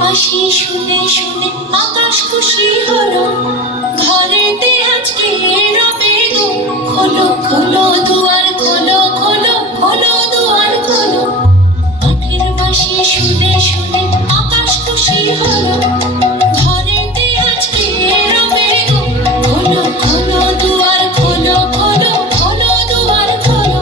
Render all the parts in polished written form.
বাঁশি শুনে শুনে আকাশ খুশি হলো, ঘরেতে আজকে রবে গো। খোলো খোলো দুয়ার খোলো, খোলো খোলো দুয়ার খোলো। মাঠের বাঁশি শুনে শুনে আকাশ খুশি হলো, ঘরেতে আজকে রবে গো। খোলো খোলো দুয়ার খোলো, খোলো খোলো দুয়ার খোলো।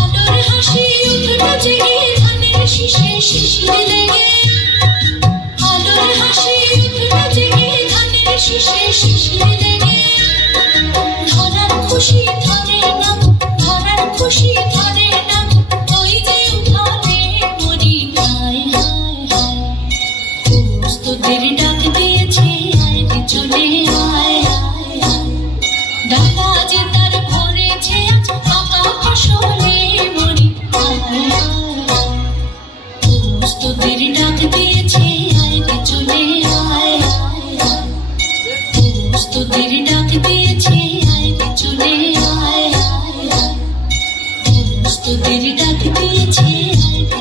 আলোর হাসি উঠলো জেগে ধানের শীষে শিশির লেগে। আলোর হাসি উঠলো জেগে ধানের শীষে শিশির লেগে। ধরার খুশি ধরে নাম, ধরার খুশি ধরে নাম, ওই যে উঠানে মরি। হায় হায় হায় তোদের ডাক দিয়েছে, আয় রে চলে আয় আয় আয়। ডাকা যে তার ভরেছে আজ পাকা ফসলে মরি। হায় হায় হায় তোদের ডাক দিয়েছে, আয় রে চলে আয় আয় আয়। তোদের ডাক দিয়েছে, আয় রে চলে আয় আয় আয়। তোদের ডাক দিয়েছে, আয় রে